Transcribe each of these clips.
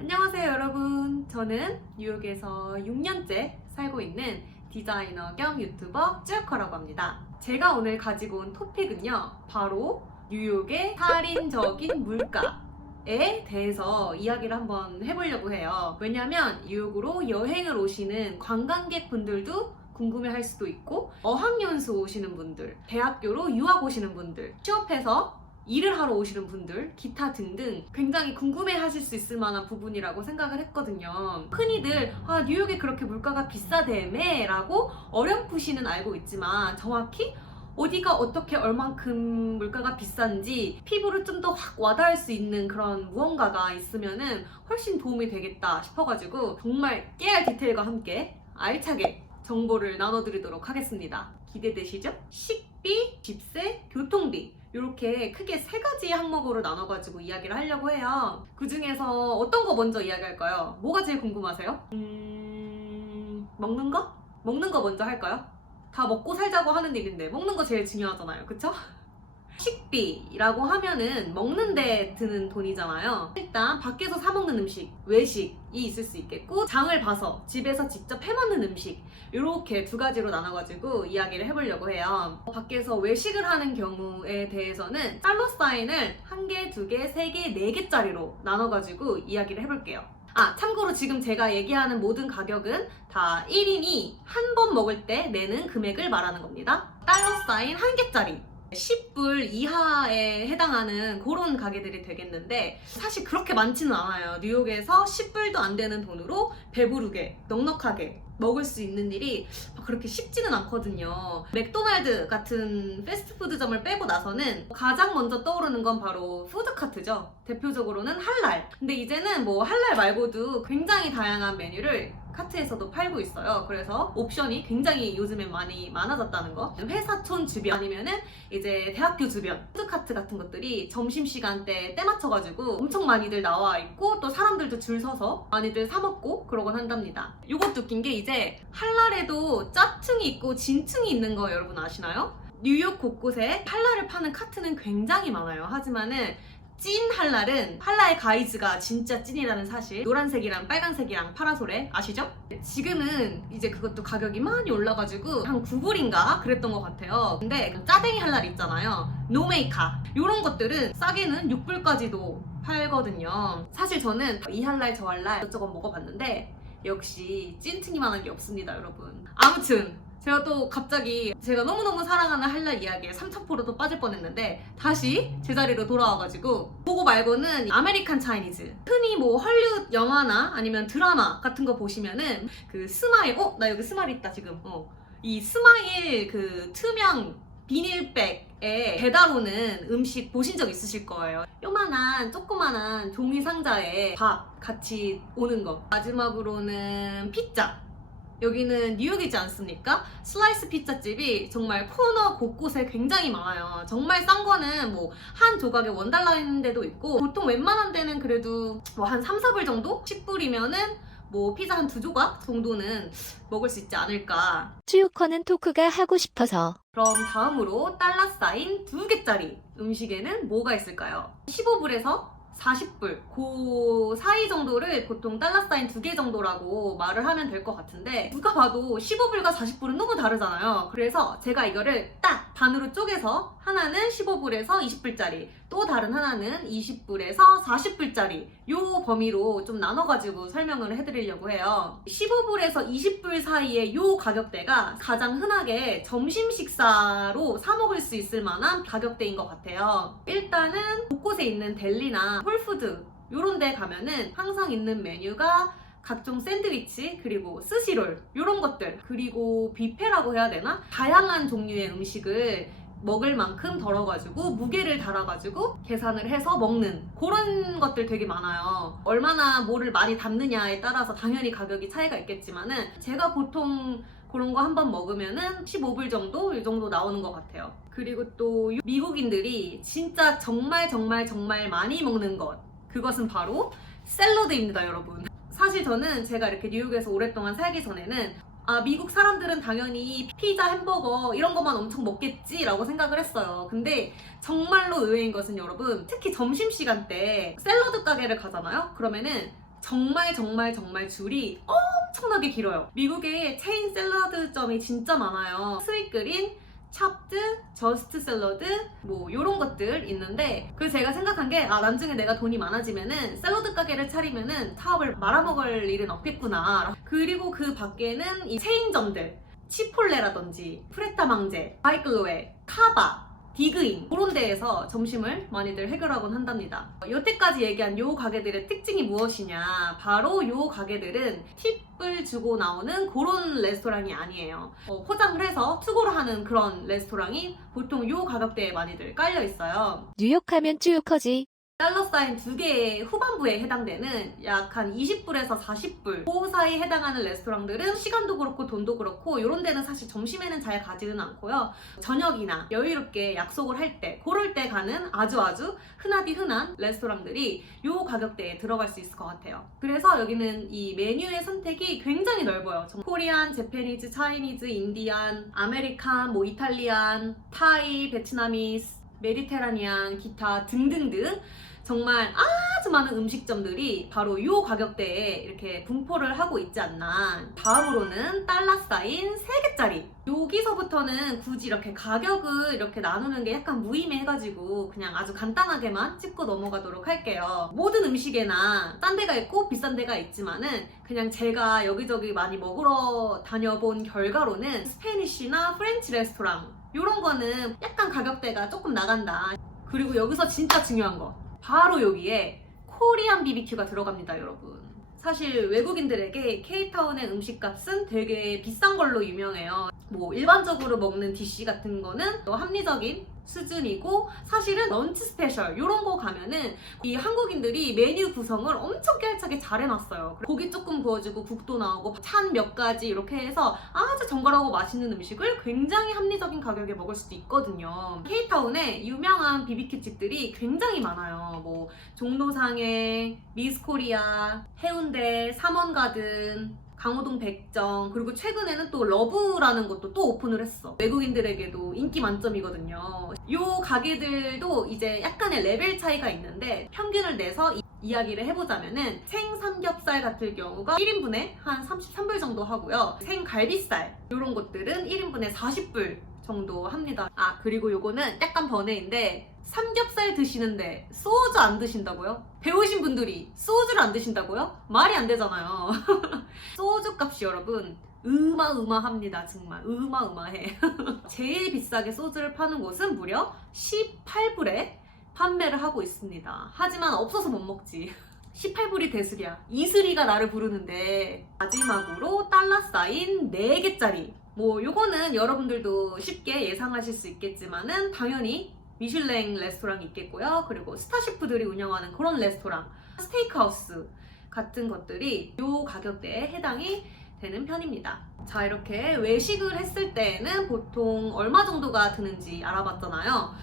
안녕하세요 여러분. 저는 뉴욕에서 6년째 살고 있는 디자이너 겸 유튜버 쯔여커라고 합니다. 제가 오늘 가지고 온 토픽은요, 바로 뉴욕의 살인적인 물가에 대해서 이야기를 한번 해보려고 해요. 왜냐면 뉴욕으로 여행을 오시는 관광객분들도 궁금해할 수도 있고, 어학연수 오시는 분들, 대학교로 유학 오시는 분들, 취업해서 일을 하러 오시는 분들, 기타 등등 굉장히 궁금해 하실 수 있을 만한 부분이라고 생각을 했거든요. 흔히들 뉴욕이 그렇게 물가가 비싸대매 라고 어렴풋이는 알고 있지만, 정확히 어디가 어떻게 얼만큼 물가가 비싼지 피부를 좀 더 확 와닿을 수 있는 그런 무언가가 있으면은 훨씬 도움이 되겠다 싶어가지고 정말 깨알 디테일과 함께 알차게 정보를 나눠드리도록 하겠습니다. 기대되시죠? 식비, 집세, 교통비, 이렇게 크게 세 가지 항목으로 나눠가지고 이야기를 하려고 해요. 그 중에서 어떤 거 먼저 이야기할까요? 뭐가 제일 궁금하세요? 먹는 거? 먹는 거 먼저 할까요? 다 먹고 살자고 하는 일인데 먹는 거 제일 중요하잖아요, 그쵸? 식비라고 하면은 먹는 데 드는 돈이잖아요. 일단 밖에서 사 먹는 음식, 외식이 있을 수 있겠고, 장을 봐서 집에서 직접 해먹는 음식, 이렇게 두 가지로 나눠가지고 이야기를 해보려고 해요. 밖에서 외식을 하는 경우에 대해서는 달러 사인을 1개, 2개, 3개, 4개짜리로 나눠가지고 이야기를 해볼게요. 참고로 지금 제가 얘기하는 모든 가격은 다 1인이 한 번 먹을 때 내는 금액을 말하는 겁니다. 달러 사인 1개짜리 10불 이하에 해당하는 그런 가게들이 되겠는데, 사실 그렇게 많지는 않아요. 뉴욕에서 10불도 안 되는 돈으로 배부르게 넉넉하게 먹을 수 있는 일이 그렇게 쉽지는 않거든요. 맥도날드 같은 패스트푸드점을 빼고 나서는 가장 먼저 떠오르는 건 바로 푸드카트죠. 대표적으로는 할랄. 근데 이제는 뭐 할랄 말고도 굉장히 다양한 메뉴를 카트에서도 팔고 있어요. 그래서 옵션이 굉장히 요즘엔 많이 많아졌다는 거. 회사촌 주변 아니면은 이제 대학교 주변 푸드카트 같은 것들이 점심시간 때 맞춰가지고 엄청 많이들 나와 있고, 또 사람들도 줄 서서 많이들 사 먹고 그러곤 한답니다. 요것도 웃긴 게, 이제 할랄에도 짭층이 있고 진층이 있는 거 여러분 아시나요? 뉴욕 곳곳에 할랄을 파는 카트는 굉장히 많아요. 하지만은 찐 할랄은 할랄 가이즈가 진짜 찐이라는 사실, 노란색이랑 빨간색이랑 파라솔에 아시죠? 지금은 이제 그것도 가격이 많이 올라가지고 한 9불인가 그랬던 것 같아요. 근데 짜댕이 할랄 있잖아요, 노메이카, 이런 것들은 싸게는 6불까지도 팔거든요. 사실 저는 이 할랄 저 할랄 이것저것 먹어봤는데 역시 찐트니만한 게 없습니다 여러분. 아무튼 제가 또 갑자기 제가 너무너무 사랑하는 할랄 이야기에 3,000%도 또 빠질 뻔했는데, 다시 제자리로 돌아와가지고, 그거 말고는 아메리칸 차이니즈, 흔히 뭐 헐리우드 영화나 아니면 드라마 같은 거 보시면은 그 스마일, 나 여기 스마일 있다 지금. 이 스마일 그 투명 비닐백에 배달 오는 음식 보신 적 있으실 거예요. 요만한 조그만한 종이 상자에 밥 같이 오는 거. 마지막으로는 피자. 여기는 뉴욕이지 않습니까? 슬라이스 피자집이 정말 코너 곳곳에 굉장히 많아요. 정말 싼 거는 뭐 한 조각에 $1인 데도 있고, 보통 웬만한 데는 그래도 뭐 한 3, 4불 정도? 10불이면은 뭐 피자 한 2조각 정도는 먹을 수 있지 않을까. 쯔여커는 토크가 하고 싶어서. 그럼 다음으로 달러 사인 2개짜리 음식에는 뭐가 있을까요? 15불에서 40불, 그 사이 정도를 보통 달러 사인 2개 정도라고 말을 하면 될 것 같은데, 누가 봐도 15불과 40불은 너무 다르잖아요. 그래서 제가 이거를 딱 반으로 쪼개서, 하나는 15불에서 20불짜리, 또 다른 하나는 20불에서 40불짜리, 요 범위로 좀 나눠가지고 설명을 해드리려고 해요. 15불에서 20불 사이의 요 가격대가 가장 흔하게 점심 식사로 사 먹을 수 있을 만한 가격대인 것 같아요. 일단은 곳곳에 있는 델리나 홀푸드 요런 데 가면은 항상 있는 메뉴가 각종 샌드위치, 그리고 스시롤 요런 것들, 그리고 뷔페라고 해야 되나? 다양한 종류의 음식을 먹을 만큼 덜어가지고 무게를 달아가지고 계산을 해서 먹는 그런 것들 되게 많아요. 얼마나 뭐를 많이 담느냐에 따라서 당연히 가격이 차이가 있겠지만은, 제가 보통 그런 거 한번 먹으면은 15불 정도? 이 정도 나오는 것 같아요. 그리고 또 미국인들이 진짜 정말 많이 먹는 것, 그것은 바로 샐러드입니다 여러분. 사실 저는 제가 이렇게 뉴욕에서 오랫동안 살기 전에는 미국 사람들은 당연히 피자, 햄버거 이런 것만 엄청 먹겠지 라고 생각을 했어요. 근데 정말로 의외인 것은 여러분, 특히 점심시간 때 샐러드 가게를 가잖아요? 그러면은 정말 줄이 엄청나게 길어요. 미국에 체인 샐러드점이 진짜 많아요. 스윗그린, 찹드, 저스트 샐러드 뭐 요런 것들 있는데, 그래서 제가 생각한 게 나중에 내가 돈이 많아지면은 샐러드 가게를 차리면은 사업을 말아먹을 일은 없겠구나. 그리고 그 밖에는 이 체인점들, 치폴레라든지 프레타망제, 바이클로에, 카바, 디그인 그런 데에서 점심을 많이들 해결하곤 한답니다. 여태까지 얘기한 요 가게들의 특징이 무엇이냐, 바로 요 가게들은 팁을 주고 나오는 그런 레스토랑이 아니에요. 포장을 해서 투고를 하는 그런 레스토랑이 보통 요 가격대에 많이들 깔려 있어요. 뉴욕하면 쭈유커지. 달러 사인 2개의 후반부에 해당되는 약 한 20불에서 40불 그 사이에 해당하는 레스토랑들은 시간도 그렇고 돈도 그렇고 이런 데는 사실 점심에는 잘 가지는 않고요. 저녁이나 여유롭게 약속을 할 때 그럴 때 가는 아주 흔하디 흔한 레스토랑들이 요 가격대에 들어갈 수 있을 것 같아요. 그래서 여기는 이 메뉴의 선택이 굉장히 넓어요. 코리안, 재패니즈, 차이니즈, 인디안, 아메리칸, 뭐 이탈리안, 타이, 베트나미스, 메디테라니안, 기타 등등등 정말 아주 많은 음식점들이 바로 이 가격대에 이렇게 분포를 하고 있지 않나. 다음으로는 달러 사인 3개짜리. 여기서부터는 굳이 이렇게 가격을 이렇게 나누는 게 약간 무의미해가지고 그냥 아주 간단하게만 짚고 넘어가도록 할게요. 모든 음식에나 싼 데가 있고 비싼 데가 있지만은 그냥 제가 여기저기 많이 먹으러 다녀본 결과로는 스페니쉬나 프렌치 레스토랑 이런 거는 약간 가격대가 조금 나간다. 그리고 여기서 진짜 중요한 거, 바로 여기에 코리안 BBQ가 들어갑니다, 여러분. 사실 외국인들에게 K타운의 음식값은 되게 비싼 걸로 유명해요. 뭐 일반적으로 먹는 디쉬 같은 거는 또 합리적인 수준이고, 사실은 런치 스페셜 이런 거 가면은 이 한국인들이 메뉴 구성을 엄청 깨알차게 잘 해놨어요. 고기 조금 구워주고 국도 나오고 찬 몇 가지 이렇게 해서 아주 정갈하고 맛있는 음식을 굉장히 합리적인 가격에 먹을 수도 있거든요. K타운에 유명한 BBQ 집들이 굉장히 많아요. 뭐 종로상해, 미스코리아, 해운대, 삼원가든, 강호동 백정, 그리고 최근에는 또 러브라는 것도 또 오픈을 했어. 외국인들에게도 인기 만점이거든요. 요 가게들도 이제 약간의 레벨 차이가 있는데 평균을 내서 이야기를 해보자면은 생삼겹살 같은 경우가 1인분에 한 33불 정도 하고요. 생갈비살 이런 것들은 1인분에 40불 정도 합니다. 그리고 요거는 약간 번외인데, 삼겹살 드시는데 소주 안 드신다고요? 배우신 분들이 소주를 안 드신다고요? 말이 안 되잖아요. 소주 값이 여러분 어마어마합니다. 정말 어마어마해. 제일 비싸게 소주를 파는 곳은 무려 18불에 판매를 하고 있습니다. 하지만 없어서 못 먹지. 18불이 대수랴. 이슬이가 나를 부르는데. 마지막으로 달러 사인 4개짜리. 뭐 요거는 여러분들도 쉽게 예상하실 수 있겠지만은 당연히 미슐랭 레스토랑이 있겠고요. 그리고 스타셰프들이 운영하는 그런 레스토랑, 스테이크하우스 같은 것들이 이 가격대에 해당이 되는 편입니다. 자, 이렇게 외식을 했을 때에는 보통 얼마 정도가 드는지 알아봤잖아요.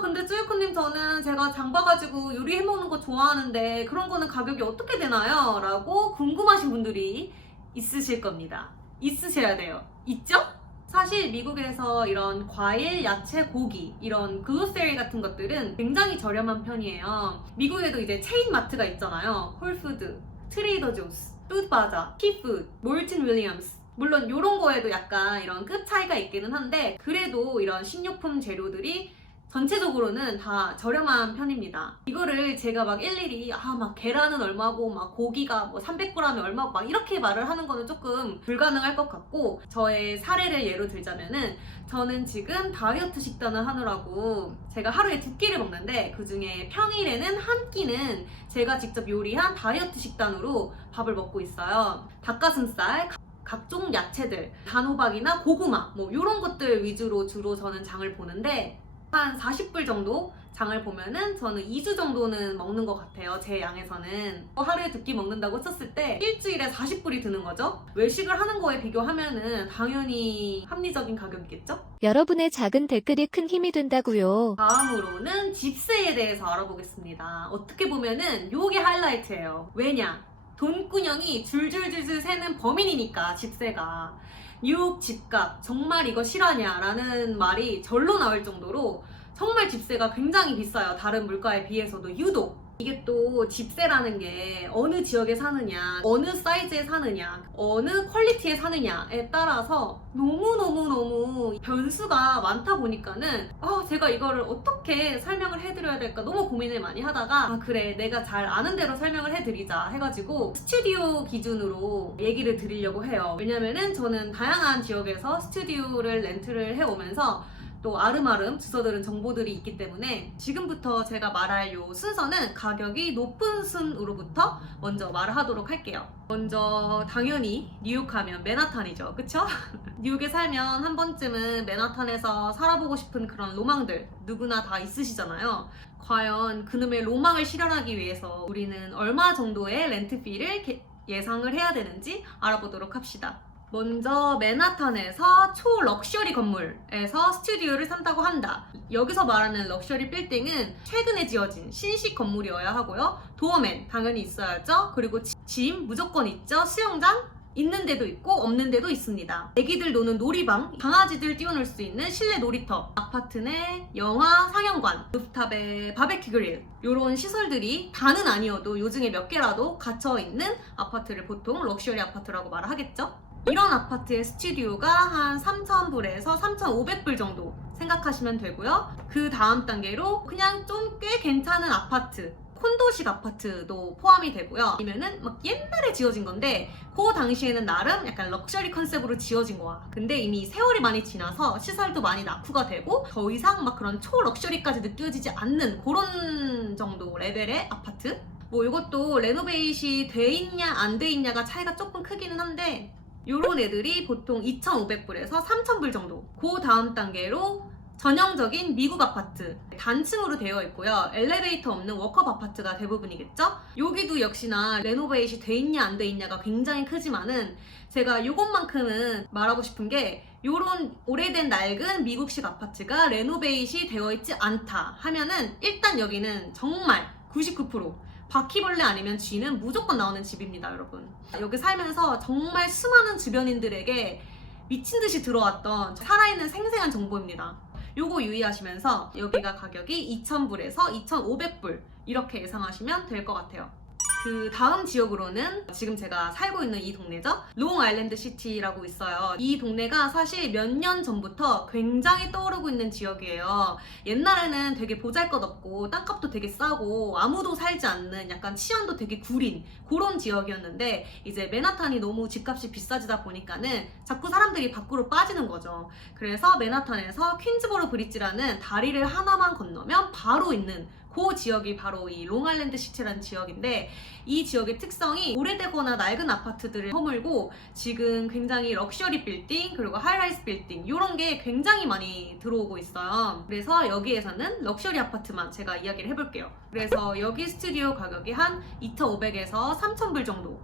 근데 쭈유코님, 저는 제가 장 봐가지고 요리해 먹는 거 좋아하는데 그런 거는 가격이 어떻게 되나요? 라고 궁금하신 분들이 있으실 겁니다. 있으셔야 돼요. 있죠? 사실 미국에서 이런 과일, 야채, 고기 이런 글로세리 같은 것들은 굉장히 저렴한 편이에요. 미국에도 이제 체인 마트가 있잖아요. 홀푸드, 트레이더 조스, 푸드바자, 키푸드, 몰튼 윌리엄스. 물론 이런 거에도 약간 이런 급 차이가 있기는 한데 그래도 이런 식료품 재료들이 전체적으로는 다 저렴한 편입니다. 이거를 제가 막 일일이 막 계란은 얼마고 막 고기가 뭐 300g에 얼마고 막 이렇게 말을 하는 거는 조금 불가능할 것 같고, 저의 사례를 예로 들자면은 저는 지금 다이어트 식단을 하느라고 제가 하루에 2끼를 먹는데 그 중에 평일에는 한 끼는 제가 직접 요리한 다이어트 식단으로 밥을 먹고 있어요. 닭가슴살, 각종 야채들, 단호박이나 고구마 뭐 이런 것들 위주로 주로 저는 장을 보는데 한 40불 정도 장을 보면은 저는 2주 정도는 먹는 것 같아요. 제 양에서는. 하루에 2끼 먹는다고 쳤을 때 일주일에 40불이 드는 거죠. 외식을 하는 거에 비교하면은 당연히 합리적인 가격이겠죠? 여러분의 작은 댓글이 큰 힘이 된다고요. 다음으로는 집세에 대해서 알아보겠습니다. 어떻게 보면은 요게 하이라이트예요. 왜냐? 돈꾸녕이 줄줄줄줄 새는 범인이니까 집세가. 뉴욕 집값 정말 이거 실화냐라는 말이 절로 나올 정도로 정말 집세가 굉장히 비싸요. 다른 물가에 비해서도 유독. 이게 또 집세라는 게 어느 지역에 사느냐, 어느 사이즈에 사느냐, 어느 퀄리티에 사느냐에 따라서 너무 변수가 많다 보니까는 제가 이거를 어떻게 설명을 해드려야 될까 너무 고민을 많이 하다가 그래, 내가 잘 아는 대로 설명을 해드리자 해가지고 스튜디오 기준으로 얘기를 드리려고 해요. 왜냐면은 저는 다양한 지역에서 스튜디오를 렌트를 해오면서 또 아름아름 주워들은 정보들이 있기 때문에 지금부터 제가 말할 요 순서는 가격이 높은 순으로부터 먼저 말을 하도록 할게요. 먼저 당연히 뉴욕하면 맨하탄이죠. 그쵸? 뉴욕에 살면 한 번쯤은 맨하탄에서 살아보고 싶은 그런 로망들 누구나 다 있으시잖아요. 과연 그놈의 로망을 실현하기 위해서 우리는 얼마 정도의 렌트비를 예상을 해야 되는지 알아보도록 합시다. 먼저 맨하탄에서 초럭셔리 건물에서 스튜디오를 산다고 한다. 여기서 말하는 럭셔리 빌딩은 최근에 지어진 신식 건물이어야 하고요. 도어맨 당연히 있어야죠. 그리고 짐 무조건 있죠. 수영장 있는 데도 있고 없는 데도 있습니다. 애기들 노는 놀이방, 강아지들 뛰어놀 수 있는 실내 놀이터, 아파트 내 영화 상영관, 루프탑에 바베큐 그릴, 이런 시설들이 다는 아니어도 요즘에 몇 개라도 갇혀있는 아파트를 보통 럭셔리 아파트라고 말을 하겠죠. 이런 아파트의 스튜디오가 한 3,000불에서 3,500불 정도 생각하시면 되고요. 그 다음 단계로 그냥 좀 꽤 괜찮은 아파트, 콘도식 아파트도 포함이 되고요. 아니면은 막 옛날에 지어진 건데 그 당시에는 나름 약간 럭셔리 컨셉으로 지어진 거야. 근데 이미 세월이 많이 지나서 시설도 많이 낙후가 되고 더 이상 막 그런 초럭셔리까지 느껴지지 않는 그런 정도 레벨의 아파트? 뭐 이것도 레노베이션이 돼 있냐 안 돼 있냐가 차이가 조금 크기는 한데 요런 애들이 보통 2,500불에서 3,000불 정도. 그 다음 단계로 전형적인 미국 아파트, 단층으로 되어 있고요. 엘리베이터 없는 워크업 아파트가 대부분이겠죠? 여기도 역시나 레노베이션이 돼 있냐 안 돼 있냐가 굉장히 크지만은 제가 요것만큼은 말하고 싶은 게 요런 오래된 낡은 미국식 아파트가 레노베이션이 되어 있지 않다 하면은 일단 여기는 정말 99% 바퀴벌레 아니면 쥐는 무조건 나오는 집입니다, 여러분. 여기 살면서 정말 수많은 주변인들에게 미친듯이 들어왔던 살아있는 생생한 정보입니다. 요거 유의하시면서 여기가 가격이 2,000불에서 2,500불 이렇게 예상하시면 될 것 같아요. 그 다음 지역으로는 지금 제가 살고 있는 이 동네죠. 롱 아일랜드 시티라고 있어요. 이 동네가 사실 몇 년 전부터 굉장히 떠오르고 있는 지역이에요. 옛날에는 되게 보잘것없고 땅값도 되게 싸고 아무도 살지 않는 약간 치안도 되게 구린 그런 지역이었는데 이제 맨하탄이 너무 집값이 비싸지다 보니까는 자꾸 사람들이 밖으로 빠지는 거죠. 그래서 맨하탄에서 퀸즈버러 브릿지라는 다리를 하나만 건너면 바로 있는 그 지역이 바로 이 롱아일랜드 시티라는 지역인데 이 지역의 특성이 오래되거나 낡은 아파트들을 허물고 지금 굉장히 럭셔리 빌딩 그리고 하이라이스 빌딩 이런 게 굉장히 많이 들어오고 있어요. 그래서 여기에서는 럭셔리 아파트만 제가 이야기를 해볼게요. 그래서 여기 스튜디오 가격이 한 2,500에서 3,000불 정도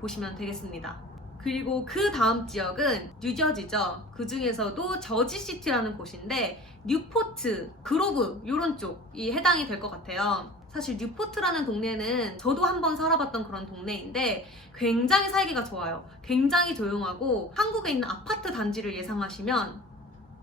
보시면 되겠습니다. 그리고 그 다음 지역은 뉴저지죠. 그 중에서도 저지시티라는 곳인데 뉴포트, 그로브 이런 쪽이 해당이 될 것 같아요. 사실 뉴포트라는 동네는 저도 한번 살아봤던 그런 동네인데 굉장히 살기가 좋아요. 굉장히 조용하고 한국에 있는 아파트 단지를 예상하시면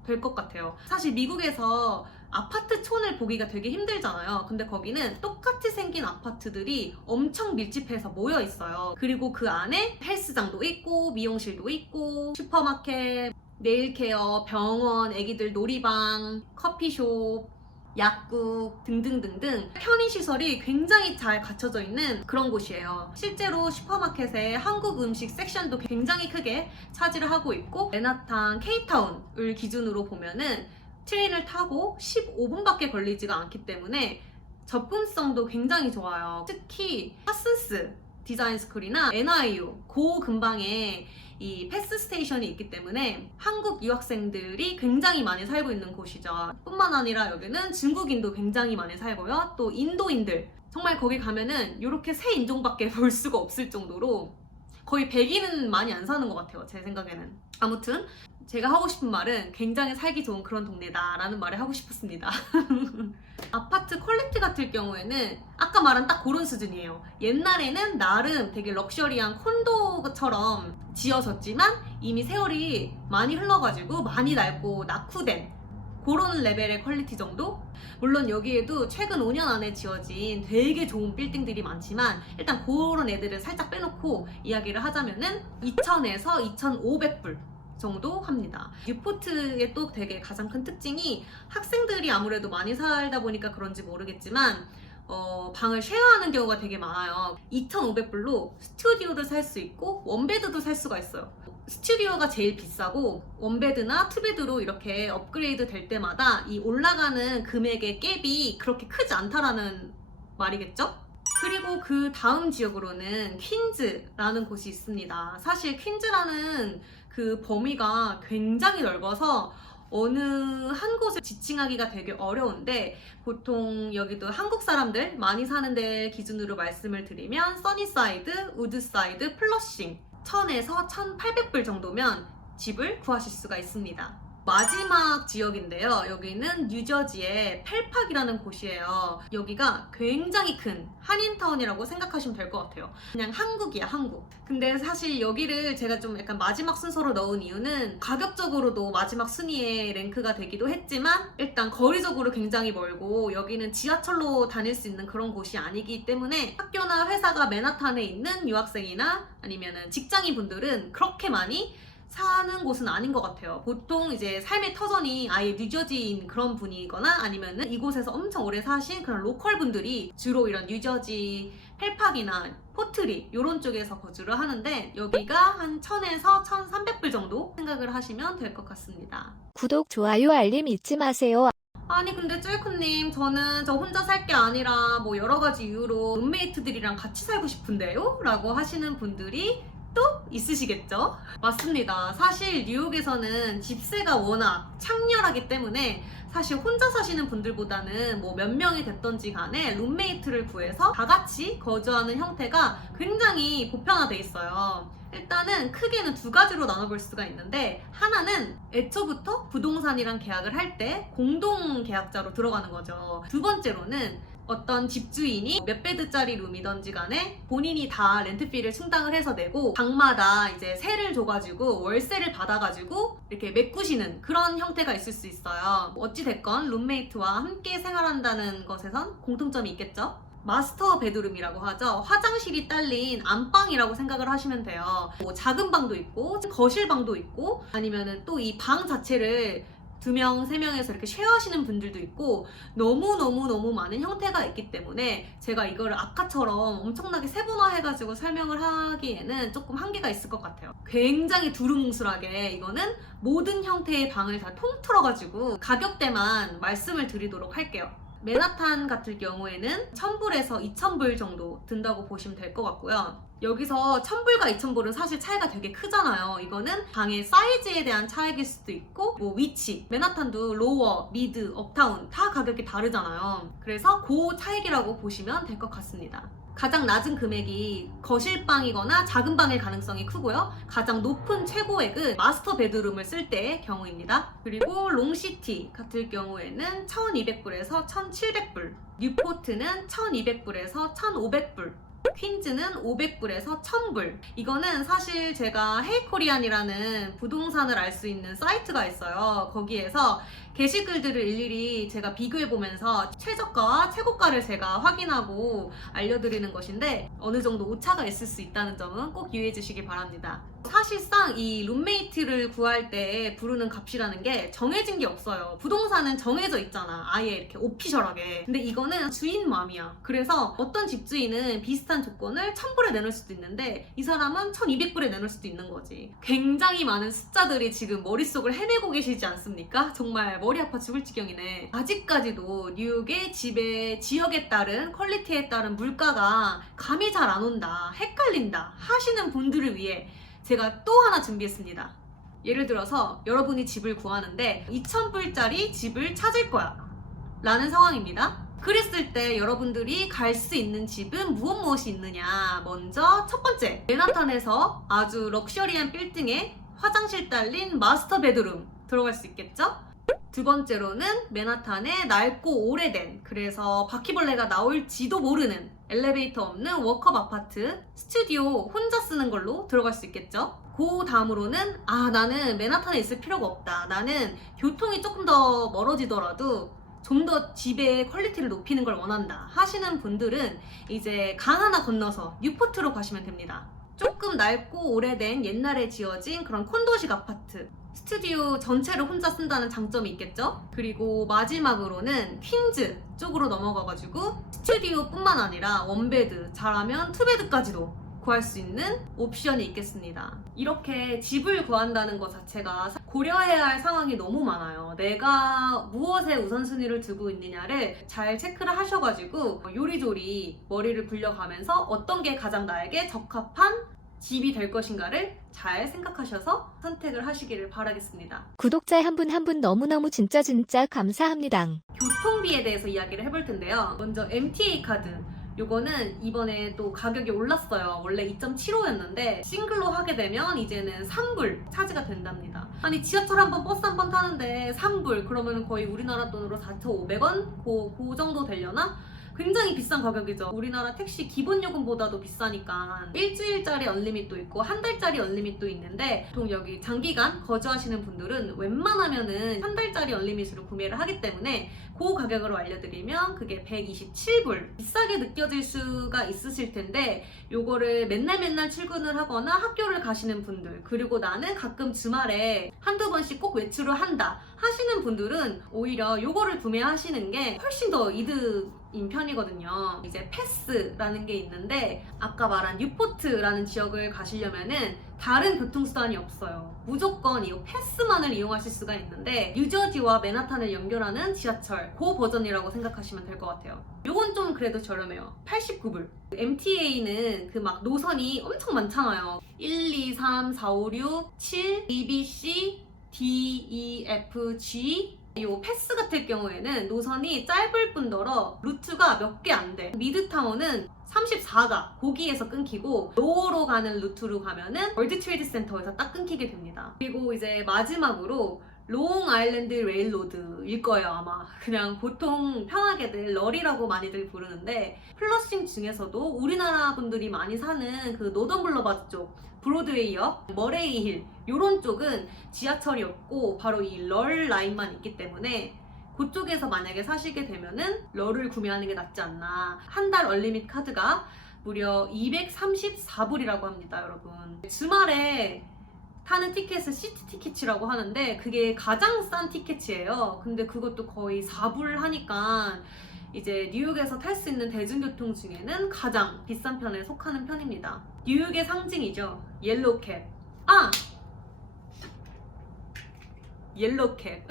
될 것 같아요. 사실 미국에서 아파트촌을 보기가 되게 힘들잖아요. 근데 거기는 똑같이 생긴 아파트들이 엄청 밀집해서 모여 있어요. 그리고 그 안에 헬스장도 있고 미용실도 있고 슈퍼마켓, 네일케어, 병원, 애기들 놀이방, 커피숍, 약국 등등등등 편의시설이 굉장히 잘 갖춰져 있는 그런 곳이에요. 실제로 슈퍼마켓에 한국 음식 섹션도 굉장히 크게 차지를 하고 있고 맨하탄 K타운을 기준으로 보면은 트레인을 타고 15분밖에 걸리지가 않기 때문에 접근성도 굉장히 좋아요. 특히 하슨스 디자인 스쿨이나 NYU 그 근방에 이 패스 스테이션이 있기 때문에 한국 유학생들이 굉장히 많이 살고 있는 곳이죠. 뿐만 아니라 여기는 중국인도 굉장히 많이 살고요. 또 인도인들 정말 거기 가면은 이렇게 세 인종밖에 볼 수가 없을 정도로 거의 백인은 많이 안 사는 것 같아요, 제 생각에는. 아무튼 제가 하고 싶은 말은 굉장히 살기 좋은 그런 동네다 라는 말을 하고 싶었습니다. 아파트 퀄리티 같을 경우에는 아까 말한 딱 그런 수준이에요. 옛날에는 나름 되게 럭셔리한 콘도처럼 지어졌지만 이미 세월이 많이 흘러가지고 많이 낡고 낙후된 그런 레벨의 퀄리티 정도? 물론 여기에도 최근 5년 안에 지어진 되게 좋은 빌딩들이 많지만 일단 그런 애들을 살짝 빼놓고 이야기를 하자면은 2,000에서 2,500불 정도 합니다. 뉴포트의 또 되게 가장 큰 특징이 학생들이 아무래도 많이 살다 보니까 그런지 모르겠지만 방을 쉐어하는 경우가 되게 많아요. 2,500불로 스튜디오를 살 수 있고 원베드도 살 수가 있어요. 스튜디오가 제일 비싸고 원베드나 투베드로 이렇게 업그레이드 될 때마다 이 올라가는 금액의 갭이 그렇게 크지 않다라는 말이겠죠? 그리고 그 다음 지역으로는 퀸즈라는 곳이 있습니다. 사실 퀸즈라는 그 범위가 굉장히 넓어서 어느 한 곳을 지칭하기가 되게 어려운데 보통 여기도 한국 사람들 많이 사는 데 기준으로 말씀을 드리면 써니사이드, 우드사이드, 플러싱 1,000에서 1,800불 정도면 집을 구하실 수가 있습니다. 마지막 지역인데요. 여기는 뉴저지의 펠팍이라는 곳이에요. 여기가 굉장히 큰 한인타운이라고 생각하시면 될 것 같아요. 그냥 한국이야, 한국. 근데 사실 여기를 제가 좀 약간 마지막 순서로 넣은 이유는 가격적으로도 마지막 순위에 랭크가 되기도 했지만 일단 거리적으로 굉장히 멀고 여기는 지하철로 다닐 수 있는 그런 곳이 아니기 때문에 학교나 회사가 맨하탄에 있는 유학생이나 아니면 직장인 분들은 그렇게 많이 사는 곳은 아닌 것 같아요. 보통 이제 삶의 터전이 아예 뉴저지인 그런 분이거나 아니면은 이곳에서 엄청 오래 사신 그런 로컬 분들이 주로 이런 뉴저지 펠팍이나 포트리 이런 쪽에서 거주를 하는데 여기가 한 1,000에서 1,300불 정도 생각을 하시면 될 것 같습니다. 구독, 좋아요, 알림 잊지 마세요. 아니 근데 쯔이쿠님 저는 저 혼자 살 게 아니라 뭐 여러 가지 이유로 룸메이트들이랑 같이 살고 싶은데요? 라고 하시는 분들이 또 있으시겠죠? 맞습니다. 사실 뉴욕에서는 집세가 워낙 창렬하기 때문에 사실 혼자 사시는 분들보다는 뭐 몇 명이 됐던지 간에 룸메이트를 구해서 다 같이 거주하는 형태가 굉장히 보편화돼 있어요. 일단은 크게는 두 가지로 나눠볼 수가 있는데 하나는 애초부터 부동산이랑 계약을 할 때 공동 계약자로 들어가는 거죠. 두 번째로는 어떤 집주인이 몇 베드짜리 룸이던지 간에 본인이 다 렌트비를 충당을 해서 내고 방마다 이제 세를 줘가지고 월세를 받아가지고 이렇게 메꾸시는 그런 형태가 있을 수 있어요. 어찌됐건 룸메이트와 함께 생활한다는 것에선 공통점이 있겠죠? 마스터 베드룸이라고 하죠. 화장실이 딸린 안방이라고 생각을 하시면 돼요. 뭐 작은 방도 있고 거실 방도 있고 아니면은 또 이 방 자체를 2명, 3명에서 이렇게 쉐어하시는 분들도 있고 너무 많은 형태가 있기 때문에 제가 이거를 아까처럼 엄청나게 세분화해가지고 설명을 하기에는 조금 한계가 있을 것 같아요. 굉장히 두루뭉술하게 이거는 모든 형태의 방을 다 통틀어가지고 가격대만 말씀을 드리도록 할게요. 맨하탄 같은 경우에는 1,000불에서 2,000불 정도 든다고 보시면 될 것 같고요. 여기서 1,000불과 2,000불은 사실 차이가 되게 크잖아요. 이거는 방의 사이즈에 대한 차이일 수도 있고 뭐 위치, 맨하탄도 로워, 미드, 업타운 다 가격이 다르잖아요. 그래서 그 차이라고 보시면 될 것 같습니다. 가장 낮은 금액이 거실방이거나 작은 방일 가능성이 크고요. 가장 높은 최고액은 마스터 베드룸을 쓸 때의 경우입니다. 그리고 롱시티 같은 경우에는 1,200불에서 1,700불, 뉴포트는 1,200불에서 1,500불, 퀸즈는 500불에서 1,000불. 이거는 사실 제가 헤이코리안이라는 부동산을 알 수 있는 사이트가 있어요. 거기에서 게시글들을 일일이 제가 비교해보면서 최저가와 최고가를 제가 확인하고 알려드리는 것인데 어느 정도 오차가 있을 수 있다는 점은 꼭 유의해 주시기 바랍니다. 사실상 이 룸메이트를 구할 때 부르는 값이라는 게 정해진 게 없어요. 부동산은 정해져 있잖아. 아예 이렇게 오피셜하게. 근데 이거는 주인 맘이야. 그래서 어떤 집주인은 비슷한 조건을 1,000불에 내놓을 수도 있는데 이 사람은 1,200불에 내놓을 수도 있는 거지. 굉장히 많은 숫자들이 지금 머릿속을 헤매고 계시지 않습니까? 정말 머리 아파 죽을 지경이네. 아직까지도 뉴욕의 집의 지역에 따른 퀄리티에 따른 물가가 감이 잘 안 온다, 헷갈린다 하시는 분들을 위해 제가 또 하나 준비했습니다. 예를 들어서 여러분이 집을 구하는데 2,000불짜리 집을 찾을 거야 라는 상황입니다. 그랬을 때 여러분들이 갈 수 있는 집은 무엇이 있느냐. 먼저 첫 번째, 맨하탄에서 아주 럭셔리한 빌딩에 화장실 딸린 마스터 베드룸 들어갈 수 있겠죠? 두 번째로는 맨하탄에 낡고 오래된, 그래서 바퀴벌레가 나올지도 모르는 엘리베이터 없는 워크업 아파트, 스튜디오 혼자 쓰는 걸로 들어갈 수 있겠죠. 그 다음으로는 나는 맨하탄에 있을 필요가 없다. 나는 교통이 조금 더 멀어지더라도 좀 더 집의 퀄리티를 높이는 걸 원한다 하시는 분들은 이제 강 하나 건너서 뉴포트로 가시면 됩니다. 조금 낡고 오래된 옛날에 지어진 그런 콘도식 아파트, 스튜디오 전체를 혼자 쓴다는 장점이 있겠죠. 그리고 마지막으로는 퀸즈 쪽으로 넘어가가지고 스튜디오뿐만 아니라 원베드, 잘하면 투베드까지도 구할 수 있는 옵션이 있겠습니다. 이렇게 집을 구한다는 것 자체가 고려해야 할 상황이 너무 많아요. 내가 무엇에 우선순위를 두고 있느냐를 잘 체크를 하셔가지고 요리조리 머리를 굴려가면서 어떤 게 가장 나에게 적합한 집이 될 것인가를 잘 생각하셔서 선택을 하시기를 바라겠습니다. 구독자 한 분 한 분 너무너무 진짜 감사합니다. 교통비에 대해서 이야기를 해볼 텐데요. 먼저 MTA 카드. 요거는 이번에 또 가격이 올랐어요. 원래 2.75였는데 싱글로 하게 되면 이제는 3불 차지가 된답니다. 아니 지하철 한 번, 버스 한 번 타는데 3불 그러면 거의 우리나라 돈으로 4,500원? 그 정도 되려나? 굉장히 비싼 가격이죠. 우리나라 택시 기본 요금보다도 비싸니까 일주일짜리 언리밋도 있고 한 달짜리 언리밋도 있는데 보통 여기 장기간 거주하시는 분들은 웬만하면은 한 달짜리 언리밋으로 구매를 하기 때문에 그 가격으로 알려드리면 그게 127불. 비싸게 느껴질 수가 있으실 텐데 요거를 맨날 출근을 하거나 학교를 가시는 분들, 그리고 나는 가끔 주말에 한두 번씩 꼭 외출을 한다 하시는 분들은 오히려 요거를 구매하시는 게 훨씬 더 이득인 편이거든요. 이제 패스라는 게 있는데 아까 말한 뉴포트라는 지역을 가시려면은 다른 교통수단이 없어요. 무조건 이 패스만을 이용하실 수가 있는데 뉴저지와 맨하탄을 연결하는 지하철 그 버전이라고 생각하시면 될 것 같아요. 요건 좀 그래도 저렴해요. 89불. MTA는 그 막 노선이 엄청 많잖아요. 1, 2, 3, 4, 5, 6, 7, A, B, C, D, E, F, G. 이 패스 같은 경우에는 노선이 짧을 뿐더러 루트가 몇 개 안 돼. 미드타운은 34가 거기에서 끊기고 로어로 가는 루트로 가면은 월드 트레이드 센터에서 딱 끊기게 됩니다. 그리고 이제 마지막으로 롱 아일랜드 레일로드일 거예요. 아마 그냥 보통 편하게들 럴이라고 많이들 부르는데 플러싱 중에서도 우리나라 분들이 많이 사는 그 노던 블러바드 쪽 브로드웨이역, 머레이 힐 요런 쪽은 지하철이 없고 바로 이 럴 라인만 있기 때문에 그쪽에서 만약에 사시게 되면은 럴을 구매하는 게 낫지 않나. 한 달 얼리밋 카드가 무려 234불이라고 합니다, 여러분. 주말에 타는 티켓을 시티 티켓이라고 하는데 그게 가장 싼 티켓이에요. 근데 그것도 거의 4불 하니까 이제 뉴욕에서 탈 수 있는 대중교통 중에는 가장 비싼 편에 속하는 편입니다. 뉴욕의 상징이죠. 옐로우캡. 옐로우캡.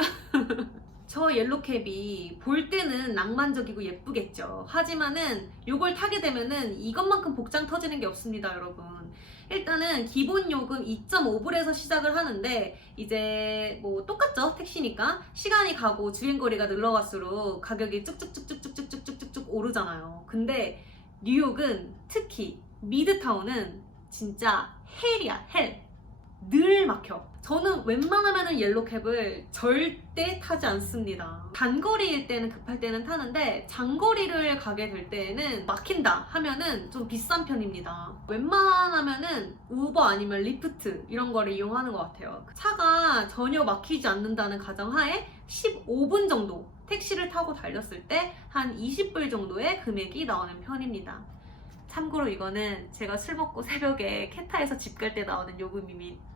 저 옐로우캡이 볼 때는 낭만적이고 예쁘겠죠. 하지만은 이걸 타게 되면은 이것만큼 복장 터지는 게 없습니다, 여러분. 일단은 기본 요금 2.5불에서 시작을 하는데 이제 뭐 똑같죠, 택시니까. 시간이 가고 주행거리가 늘어갈수록 가격이 쭉쭉쭉쭉쭉쭉쭉쭉 오르잖아요. 근데 뉴욕은 특히 미드타운은 진짜 헬이야, 헬. 늘 막혀. 저는 웬만하면은 옐로우캡을 절대 타지 않습니다. 단거리일 때는 급할 때는 타는데 장거리를 가게 될 때에는 막힌다 하면은 좀 비싼 편입니다. 웬만하면은 우버 아니면 리프트 이런 거를 이용하는 것 같아요. 차가 전혀 막히지 않는다는 가정하에 15분 정도 택시를 타고 달렸을 때 한 20불 정도의 금액이 나오는 편입니다. 참고로 이거는 제가 술 먹고 새벽에 캣타에서 집 갈 때 나오는 요금입니다.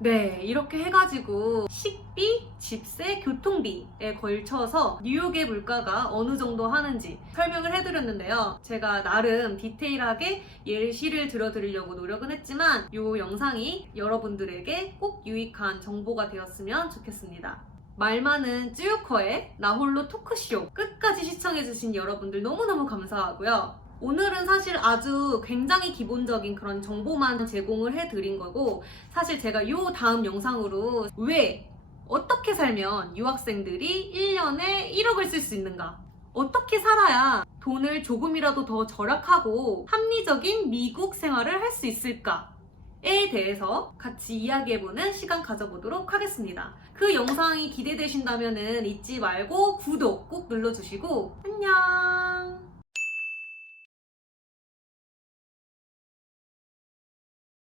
네, 이렇게 해가지고 식비, 집세, 교통비에 걸쳐서 뉴욕의 물가가 어느 정도 하는지 설명을 해드렸는데요. 제가 나름 디테일하게 예시를 들어드리려고 노력은 했지만 이 영상이 여러분들에게 꼭 유익한 정보가 되었으면 좋겠습니다. 말 많은 쯔유커의 나홀로 토크쇼 끝까지 시청해주신 여러분들 너무너무 감사하고요. 오늘은 사실 아주 굉장히 기본적인 그런 정보만 제공을 해드린 거고 사실 제가 이 다음 영상으로 왜 어떻게 살면 유학생들이 1년에 1억을 쓸 수 있는가, 어떻게 살아야 돈을 조금이라도 더 절약하고 합리적인 미국 생활을 할 수 있을까에 대해서 같이 이야기해보는 시간 가져보도록 하겠습니다. 그 영상이 기대되신다면 잊지 말고 구독 꼭 눌러주시고 안녕.